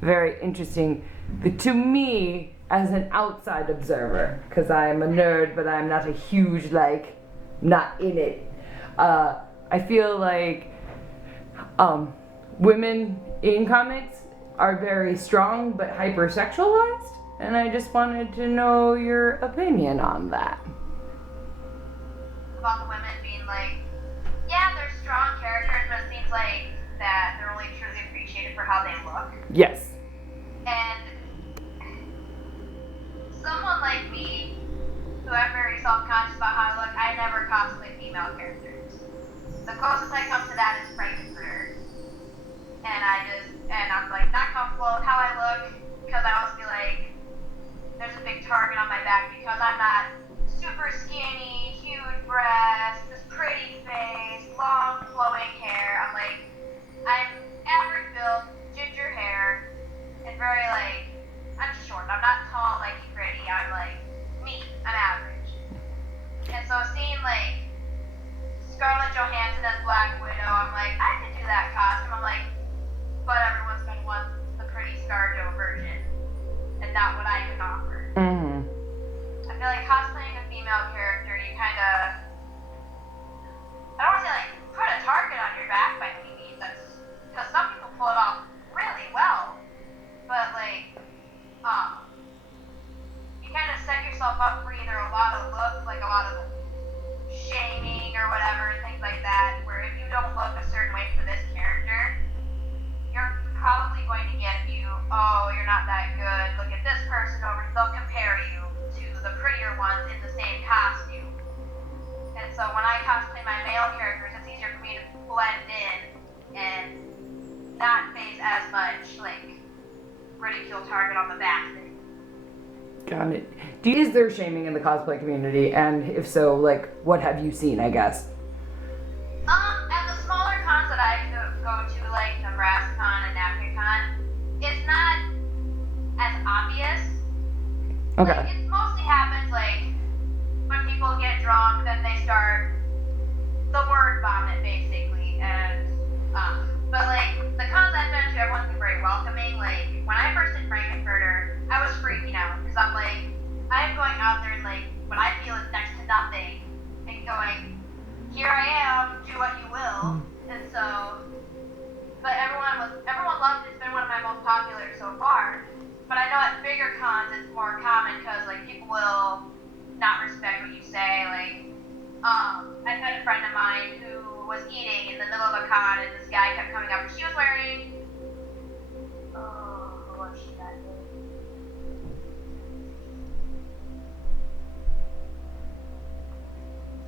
very interesting to me as an outside observer, because I'm a nerd, but I'm not a huge, like, not in it. I feel like women in comics are very strong but hypersexualized, and I just wanted to know your opinion on that. About the women being like, yeah, they're strong characters, but it seems like that they're only truly appreciated for how they look. Yes. And someone like me, who I'm very self-conscious about how I look, I never cosplay female characters. The closest I come to that is Frankenfurter. And I'm like not comfortable with how I look, because I always feel like there's a big target on my back because I'm not super skinny, huge breasts, this pretty face, long flowing hair. I'm average build, ginger hair, and very like, I'm short. I'm not tall like pretty. I'm like me. I'm average. And so seeing like Scarlett Johansson as Black Widow, I'm like, I could do that costume. I'm like, but everyone's gonna want the pretty ScarJo version, and not what I can offer. Mm-hmm. I feel like cosplaying a female character, you kind of, I don't want to say like put a target on your back by any means. That's because some people pull it off really well, but like, you kind of set yourself up for either a lot of look, like a lot of shaming or whatever, and things like that. Where if you don't look a certain way for this character, you're probably going to get oh, you're not that good. Look at this person over. They'll compare you to the prettier ones in the same costume. And so when I cosplay my male characters, it's easier for me to blend in and not face as much like ridicule target on the back thing. Got it. Is there shaming in the cosplay community? And if so, like, what have you seen, I guess? At the smaller cons that I go to, like NebraskaCon and NAPCon, it's not as obvious. Okay. Like, it mostly happens, like, when people get drunk, then they start the word vomit, basically, and, but, like, the cons I've been to, everyone's been very welcoming. Like, when I first did Frankenfurter, I was freaking out, because I'm like, I'm going out there, and, like, what I feel is next to nothing, and going, here I am, do what you will, and so, but everyone loved it. It's been one of my most popular so far. But I know at bigger cons it's more common because like people will not respect what you say. Like, I had a friend of mine who was eating in the middle of a con, and this guy kept coming up, and she was wearing, what was she that day?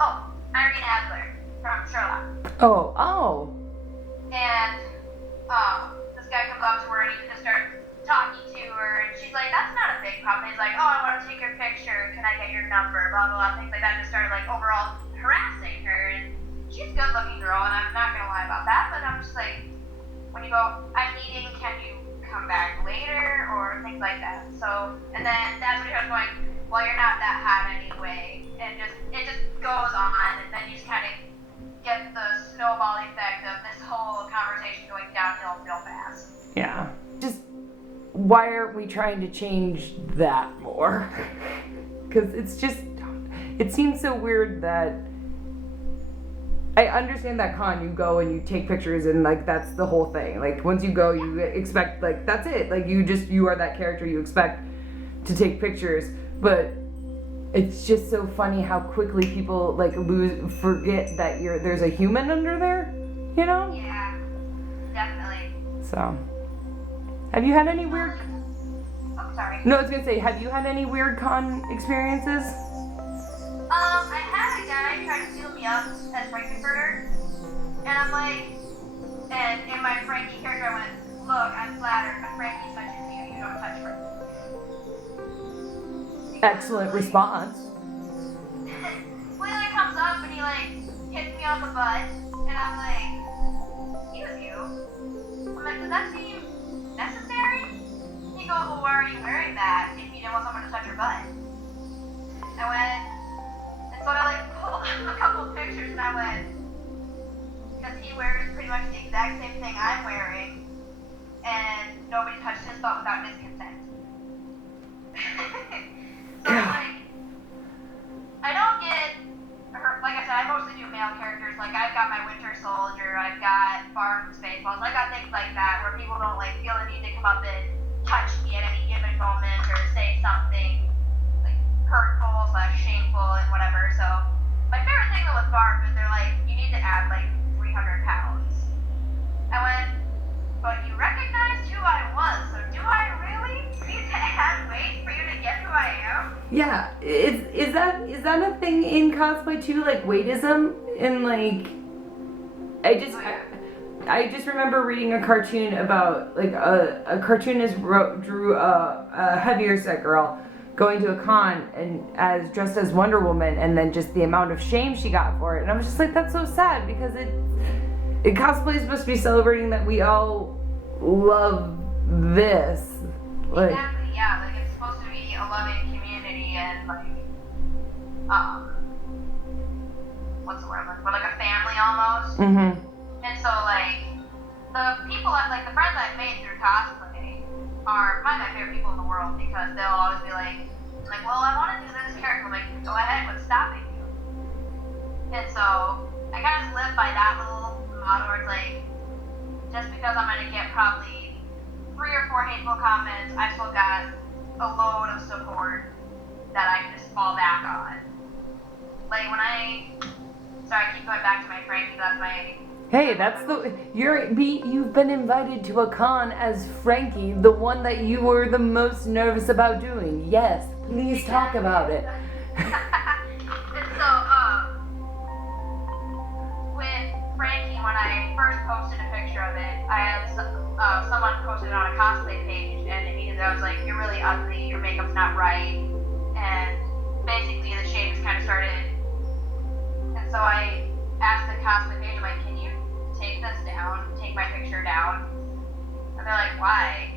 Oh, Irene Adler from Sherlock. Oh. And this guy comes up to her and he just starts talking to her, and she's like, that's not a big problem. He's like, oh, I want to take your picture, can I get your number, blah blah blah, things like that. Just started like overall harassing her, and she's a good looking girl, and I'm not gonna lie about that, but I'm just like, when you go, I'm eating, can you come back later, or things like that. So, and then that's when he was going, well, you're not that hot anyway, and it just goes on, and then you just kind of get the snowball effect of this whole conversation going downhill real fast. Yeah. Just, why aren't we trying to change that more? Because it's just, it seems so weird that, I understand that con, you go and you take pictures and like that's the whole thing. Like once you go, you expect, like that's it. Like you are that character, you expect to take pictures, but it's just so funny how quickly people like forget that there's a human under there, you know? Yeah, definitely. So, have you had any weird? Oh, sorry. No, I was gonna say, have you had any weird con experiences? I had a guy try to seal me up as Frankenfurter, and I'm like, and in my Frankie character, I went, look, I'm flattered, but Frankie touches you, you don't touch Frankie. Excellent response. Well, he like comes up and he like hits me on the butt, and I'm like, excuse you? I'm like, does that seem necessary? He goes, well, why are you wearing that if you didn't want someone to touch your butt? I went, and so I like pulled up a couple of pictures, and I went, because he wears pretty much the exact same thing I'm wearing, and nobody touched his butt Muppet touch me at any given moment or say something like hurtful / shameful and whatever. So my favorite thing though with Barb is they're like, you need to add like 300 pounds. I went, but you recognized who I was, so do I really need to add weight for you to get who I am? Yeah, is that a thing in cosplay too, like weightism? And like, I just remember reading a cartoon about like a cartoonist drew a heavier set girl going to a con and dressed as Wonder Woman, and then just the amount of shame she got for it, and I was just like, that's so sad, because cosplay is supposed to be celebrating that we all love this. Like, exactly, yeah, like it's supposed to be a loving community and like what's the word? We're like a family almost. Mm-hmm. And so like the people like the friends I've made through cosplay are probably my favorite people in the world, because they'll always be like, well, I want to do this character. I'm like, go ahead, what's stopping you? And so I kind of live by that little motto where it's like, just because I'm gonna get probably 3 or 4 hateful comments, I still got a load of support that I can just fall back on. Like when I keep going back to my Frankie, that's my... Hey, you've been invited to a con as Frankie, the one that you were the most nervous about doing. Yes, please talk about it. And so, with Frankie, when I first posted a picture of it, I had someone posted it on a cosplay page, and immediately I was like, you're really ugly, your makeup's not right, and basically the shades kind of started. And so I asked the cosplay page, I'm like, can you take this down, take my picture down? And they're like, why?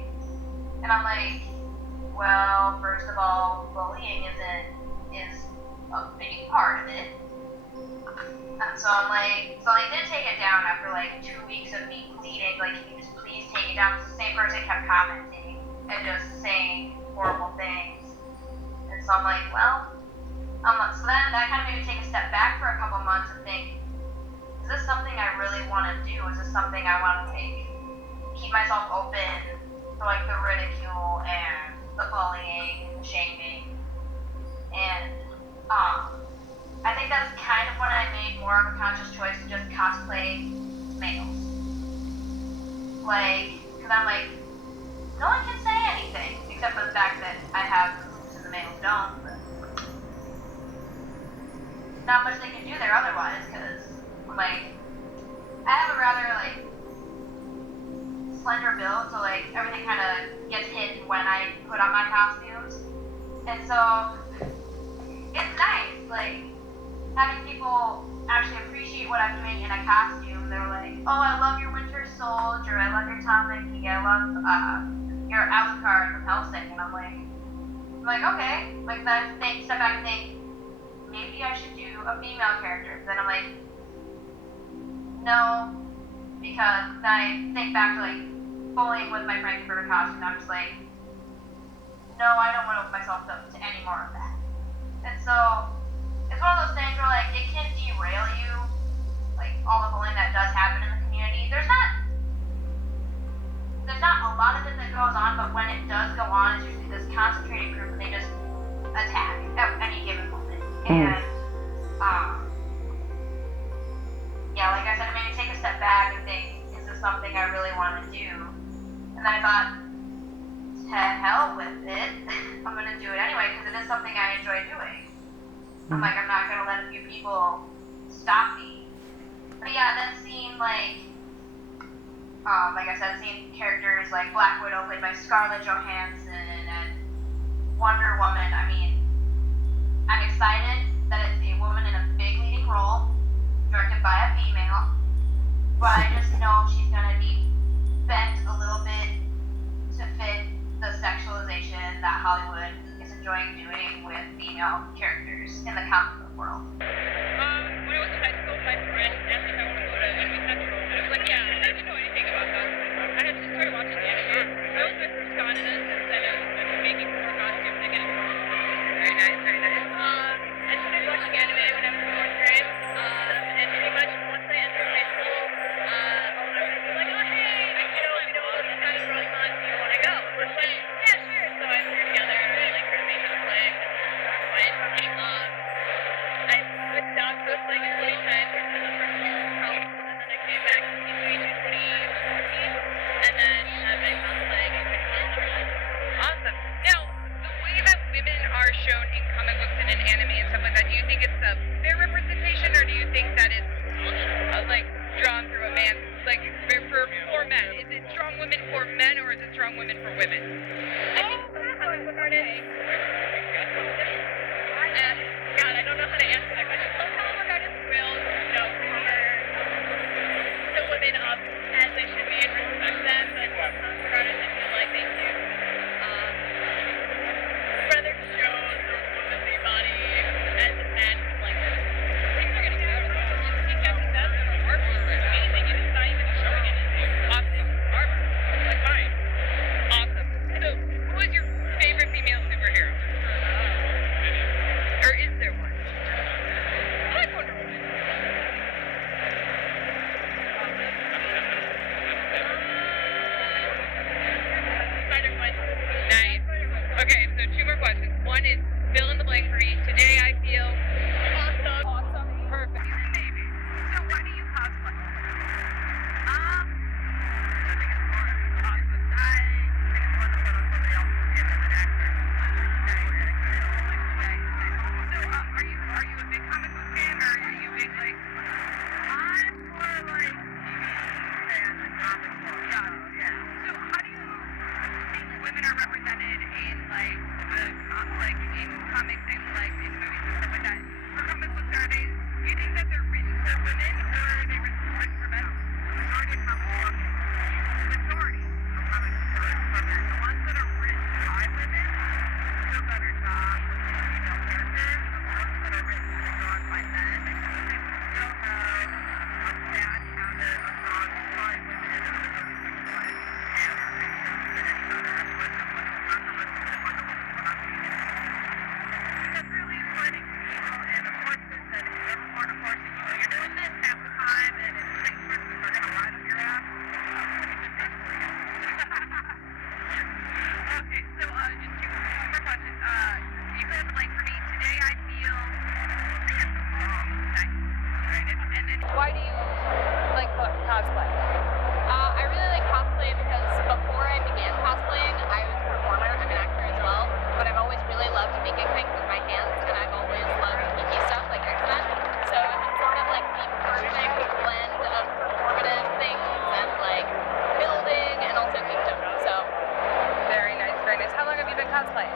And I'm like, well, first of all, bullying is a big part of it. And so I'm like, so they did take it down after like 2 weeks of me pleading, like, can you just please take it down? Because the same person kept commenting and just saying horrible things. And so I'm like, well, so then that kind of made me take a step back for a couple months and think, is this something I really want to do? Is this something I want to keep myself open to like the ridicule and the bullying and the shaming? And I think that's kind of when I made more of a conscious choice to just cosplay males. Like, because I'm like, no one can say anything except for the fact that I have boobs and the males don't. But not much they can do there otherwise, because like, I have a rather like slender build, so like everything kind of gets hidden when I put on my costumes, and so it's nice like having people actually appreciate what I'm doing in a costume. They're like, oh, I love your Winter Soldier, I love your Tom Mickey, I love your Alucard from Hellsing, and I'm like okay, like then I step back and think, maybe I should do a female character. Then I'm like, no, because then I think back to like bullying with my Frankie Bird costume, and I'm just like, no, I don't want to open myself up to any more of that. And so it's one of those things where like it can derail you, like all the bullying that does happen in the community. There's not a lot of it that goes on, but when it does go on, it's usually this concentrated group, and they just attack at any given moment. And yeah, like I said, it made me take a step back and think, is this something I really want to do? And then I thought, to hell with it, I'm going to do it anyway, because it is something I enjoy doing. I'm like, I'm not going to let a few people stop me. But yeah, then seeing like I said, seeing characters like Black Widow played by Scarlett Johansson and Wonder Woman, I mean, I'm excited that it's a woman in a big leading role, directed by a female, but I just know she's going to be bent a little bit to fit the sexualization that Hollywood is enjoying doing with female characters in the comic book world. When I was in high school, my friend asked me if I wanted to go to Anime Central, and I was like, yeah, I didn't know anything about cosplay. I had just started watching anime. That was my first con in this, and then I've been making more costumes and getting more. Very nice, very nice. I started watching anime when I was in 4th grade, and pretty much once I entered high school, all my friends were like, oh hey, all these guys are really fun. When I for women. I think comic book artists. God, I don't know how to answer that question. Some comic book artists will, cover the women up as they should be and respect them, but some comic book artists, I feel like they do rather show the womanly body as a man who's like, things are gonna get wrong. You see Captain Beth in Marvel is amazing, and it's not even showing it in Austin Armor. Like, fine. Awesome. So, who is your favorite female superhero? Or is there one? I like Wonder Woman. Spider-Man. Nice. Okay, so 2 more questions. One is fill in the blank for me. Today I feel awesome. Awesome. Perfect. Maybe. So why do you cosplay? I think it's more awesome. I think it's fun to put on somebody else's skin as an actor. So are you a big comic book fan, or are you big like? I'm more like TV fan than comic book. Yeah. So how do you think women are represented in like in comics and like in movies and stuff like that? For comic books, do you think that they're written for women or are they written for men? The majority of comic books, the majority of comic books are written for men. The ones that are written by women do a better job with the female characters. The ones that are written and drawn by men, they still have a bad habit of drawing by women and other sexualized characters than any other. That's what controversy is like a that's really exciting to people, and of course, that if you ever want to force it, you're doing this half the time, and if the same person are going to lie to your ass, okay, so just 2 more questions. You can have a blank for me. Today I feel nice. And then Why do you like cosplay? I really like cosplay because before I began cosplaying, I was a performer. I'm an actor as well, but I've always really loved making things with my hands, and I've always loved geeky stuff like X-Men. So it was sort of like the perfect blend of performative things and like building and also geekdom. So Very nice, very nice. How long have you been cosplaying?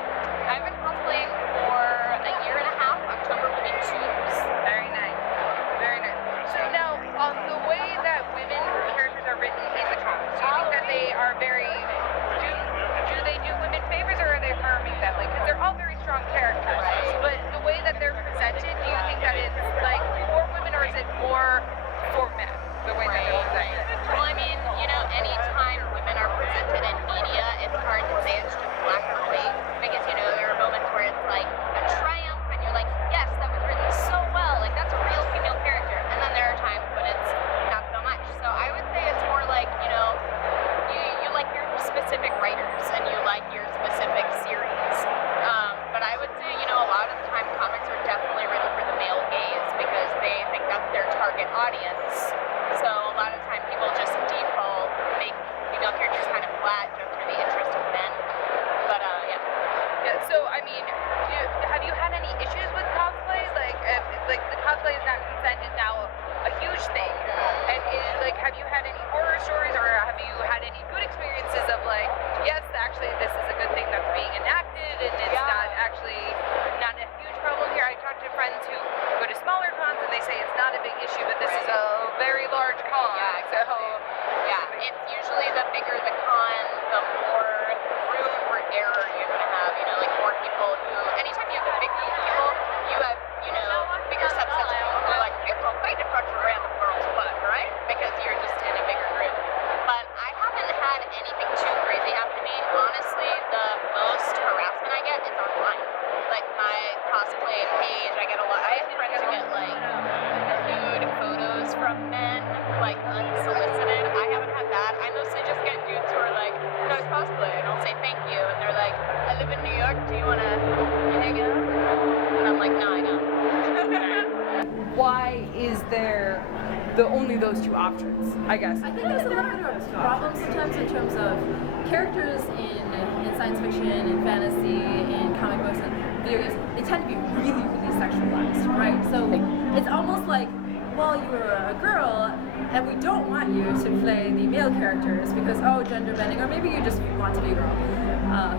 I've been cosplaying for a year and a half. October will be 2 years. Very nice, very nice. So now, the way that women characters are written in the comics, do you think that they are very, do they do women favors, or are they harming them? Like, because they're all very strong characters, but the way that they're presented, do you think that it's like for women, or is it more for men? The way that they're presented. Well, I mean, anytime women are presented in media, it's hard to say it's just black or white, because, there are moments where it's like a triumph, and you're like, yes, that was written so well, like, that's a real female character, and then there are times when it's not so much. So I would say it's more like, you like your specific writers, and you like your specific series. But I would say, a lot of the time comics are definitely written for the male gaze, because they think that's their target audience. So a lot of time people just default make female characters kind of flat just for the interest of men. But yeah. Yeah, so, I mean, have you had any issues with cosplay? Like the cosplay is not consent is now a huge thing. And have you had any horror stories, or have you had any good experiences of like, yes, actually this is a good thing that's being enacted, and it's not a huge problem here. I talked to friends who go to smaller cons and they say it's not a big issue, but this is a very large con. Yeah, exactly. Yeah, it's usually the bigger the con, the more room for error you're gonna have. Like more people who, anytime you have a big group of people, you have, bigger subsets of people who are like, it's okay to touch a random girl's butt, right? Because you're just in a bigger group. But I haven't had anything too crazy happen to me. Honestly, the most harassment I get is online. Like my cosplay page, I have friends who get like nude photos from men, like unsolicited. I haven't had that. I mostly just get dudes who are like, nice cosplay, and I'll say thank you, and they're like, I live in New York, do you wanna hang out? And I'm like, no, I don't. Why is there only those 2 options, I guess? I think there's a little bit of a problem sometimes in terms of characters in science fiction, in fantasy, in comic books, and video games. They tend to be really, really sexualized, right? So it's almost like well, you're a girl, and we don't want you to play the male characters because, oh, gender bending, or maybe you just want to be a girl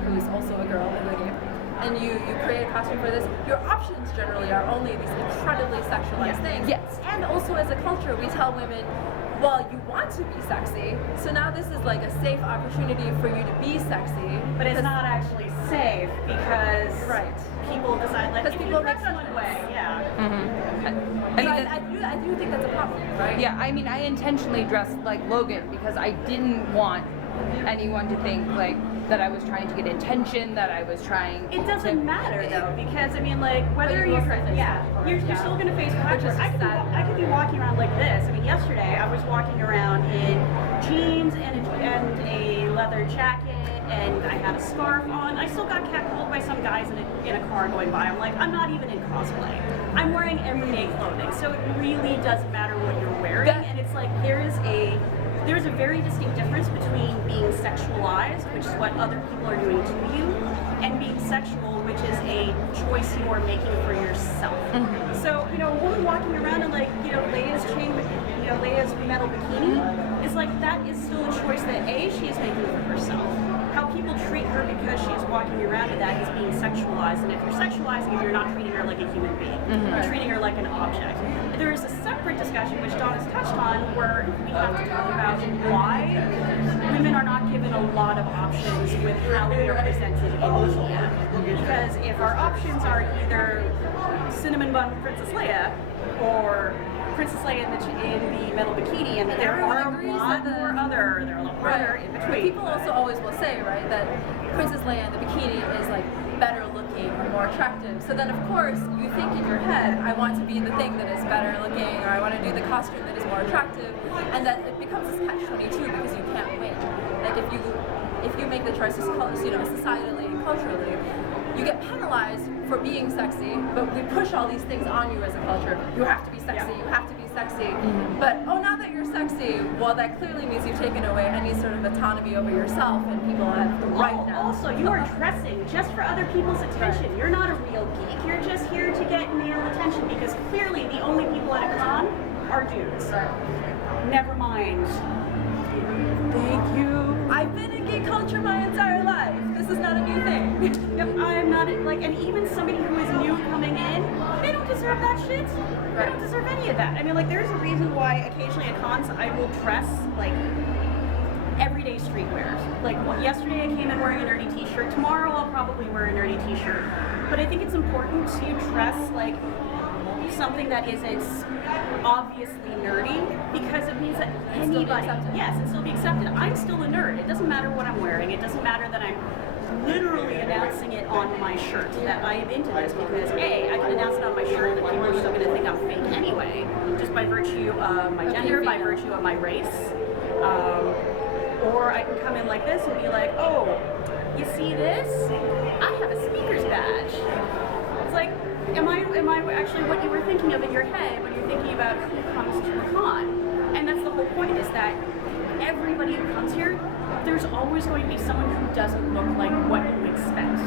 who's also a girl in the game. And you create a costume for this, your options generally are only these incredibly sexualized things. Yes. And also as a culture, we tell women, well, you want to be sexy, so now this is like a safe opportunity for you to be sexy. But it's not actually safe because people decide, like, if you people dress make one way, yeah. I do think that's a problem, right? Yeah, I mean, I intentionally dressed like Logan because I didn't want anyone to think like that I was trying to get attention, that I was trying It doesn't matter though, because I mean, like, whether you you're, will face you're still gonna face pressure. is I could be walking around like this. I mean, yesterday I was walking around in jeans and a leather jacket, and I had a scarf on. I still got catcalled by some guys in a car going by. I'm like, I'm not even in cosplay. I'm wearing everyday clothing, so it really doesn't matter what you're wearing. And it's like there's a very distinct difference between being sexualized, which is what other people are doing to you, and being sexual, which is a choice you are making for yourself. So, you know, a woman walking around in, like, you know, Leia's metal bikini is like, that is still a choice that she is making for herself. How people treat her because she's walking around in that is being sexualized, and if you're sexualizing her, you're not treating her like a human being. You're treating her like an object. There is a separate discussion, which Dawn has touched on, where we have to talk about why women are not given a lot of options with how we are presented in media. Because if our options are either Cinnamon Bun Princess Leia or Princess Leia in the metal bikini, and there are a lot more other in between. But people also always will say, right, that Princess Leia in the bikini is like better looking or more attractive. So then of course you think in your head, I want to be the thing that is better looking, or I want to do the costume that is more attractive, and that it becomes this catch-22 because you can't win. Like if you make the choices, you know, societally and culturally, you get penalized for being sexy, but we push all these things on you as a culture. You have to be sexy, you have to be sexy. But, oh, now that you're sexy, well, that clearly means you've taken away any sort of autonomy over yourself, and people have the right now. Also, you are dressing just for other people's attention. You're not a real geek. You're just here to get male attention, because clearly the only people at a con are dudes. Never mind. Thank you. I've been in geek culture my entire life. This is not a new thing. I'm not, like, and even somebody who is new coming in, they don't deserve that shit. They don't deserve any of that. I mean, like, there's a reason why occasionally at cons I will dress like everyday streetwear. Like, yesterday I came in wearing a nerdy t-shirt. Tomorrow I'll probably wear a nerdy t-shirt. But I think it's important to dress like something that isn't obviously nerdy, because it means that anybody, yes, and still be accepted. I'm still a nerd. It doesn't matter what I'm wearing. It doesn't matter that I'm literally announcing it on my shirt that I am into this, because A, I can announce it on my shirt that people are still going to think I'm fake anyway, just by virtue of my gender, by virtue of my race. Or I can come in like this and be like, oh, you see this? I have a speaker's badge. It's like, am I actually what you were thinking of in your head when you're thinking about who comes to a con? And that's the whole point, is that everybody who comes here, there's always going to be someone who doesn't look like what you expect.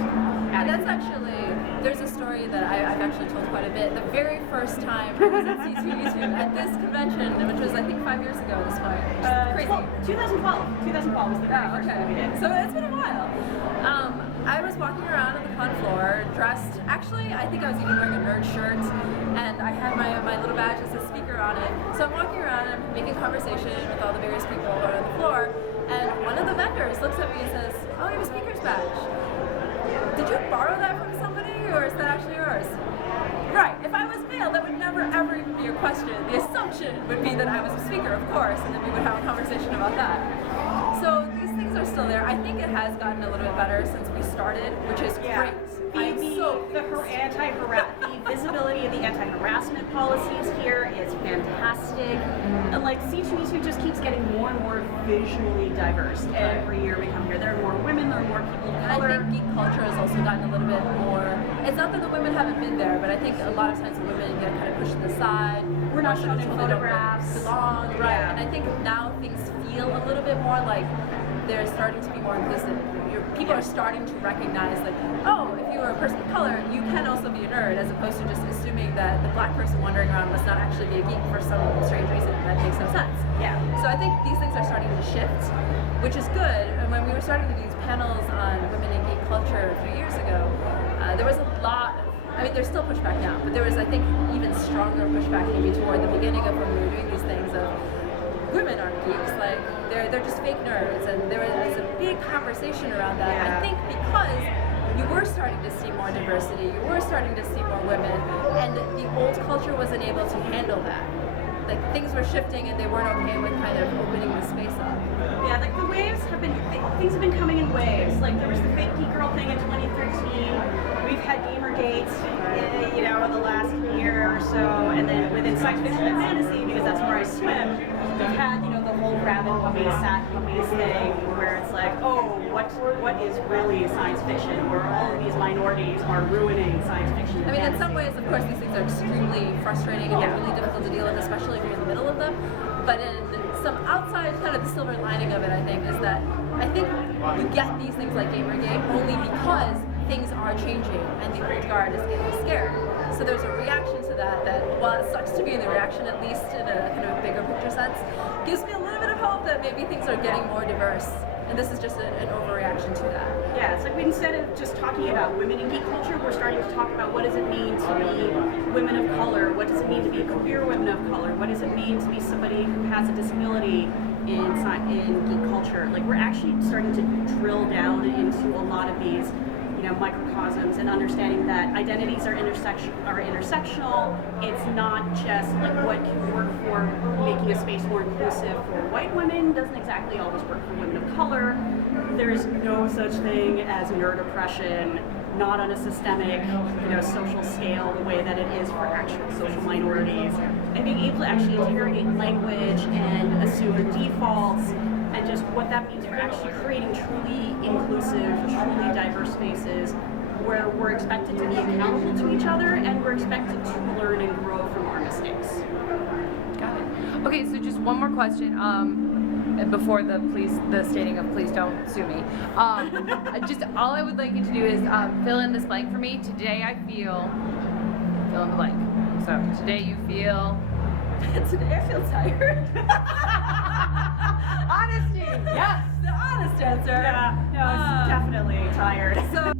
And that's actually, there's a story that I've actually told quite a bit. The very first time I was at C2E2 at this convention, which was I think 5 years ago at this point, which is crazy. 2012. 2012 was the very first time we did. So it's been a while. I was walking around on the con floor dressed, actually I think I was even wearing a nerd shirt, and I had my little badge that says speaker on it. So I'm walking around and I'm making conversation with all the various people on the floor, and one of the vendors looks at me and says, oh, you have a speaker's badge. Did you borrow that from somebody, or is that actually yours? Right, if I was male, that would never ever even be a question. The assumption would be that I was a speaker, of course, and then we would have a conversation about that. So these things are still there. I think it has gotten a little bit better since we started, which is great. I'm so the visibility of the anti-harassment policies here is fantastic. And like C2E2 just keeps getting more and more visually diverse. Every year we come here, there are more women, there are more people of color. I think geek culture has also gotten a little bit more, it's not that the women haven't been there, but I think a lot of times the women get kind of pushed to the side. We're not shown in photographs. Belong, right? And I think now things feel a little bit more like they're starting to be more inclusive. People are starting to recognize, like, oh, if you are a person of color, you can also be a nerd, as opposed to just assuming that the black person wandering around must not actually be a geek for some strange reason. That makes no sense. Yeah. So I think these things are starting to shift, which is good. And when we were starting to do these panels on women in geek culture a few years ago, there was a lot of, I mean, there's still pushback now, but there was, I think, even stronger pushback maybe toward the beginning of when we were doing these things of women aren't geeks, like they're just fake nerds, and there was a big conversation around that. Yeah. I think because you were starting to see more diversity, you were starting to see more women, and the old culture wasn't able to handle that. Like things were shifting, and they weren't okay with kind of opening the space up. Yeah, like the waves have been, things have been coming in waves. Like there was the fake geek girl thing in 2013. We've had Gamergate, you know, the last year or so, and then within science fiction and fantasy, because that's where I swim, we've had, you know, the whole rabbit puppies, sad puppies thing, where it's like, oh, what is really science fiction, where all of these minorities are ruining science fiction. I mean, in some ways, of course, these things are extremely frustrating and they're really difficult to deal with, especially if you're in the middle of them. But in some outside, kind of the silver lining of it, I think, is that I think you get these things like Gamergate only because things are changing and the old guard is getting scared. So there's a reaction to that while it sucks to be in the reaction, at least in a kind of a bigger picture sense, gives me a little bit of hope that maybe things are getting more diverse. And this is just an overreaction to that. Yeah, it's like instead of just talking about women in geek culture, we're starting to talk about what does it mean to be women of color, what does it mean to be queer women of color, what does it mean to be somebody who has a disability in geek culture. Like we're actually starting to drill down into a lot of these, you know, microcosms and understanding that identities are intersectional. It's not just like what can work for making a space more inclusive for white women doesn't exactly always work for women of color. There's no such thing as nerd oppression, not on a systemic, you know, social scale the way that it is for actual social minorities. And being able to actually interrogate language and assume defaults and just what that means for actually creating truly inclusive, truly diverse spaces where we're expected to be accountable to each other and we're expected to learn and grow from our mistakes. Got it. Okay, so just one more question. Before the stating of please don't sue me. Just all I would like you to do is fill in this blank for me. Today I feel, fill in the blank. So today you feel. Today I feel tired. Honesty. Yes. The honest answer. Yeah, no, it's definitely tired. So.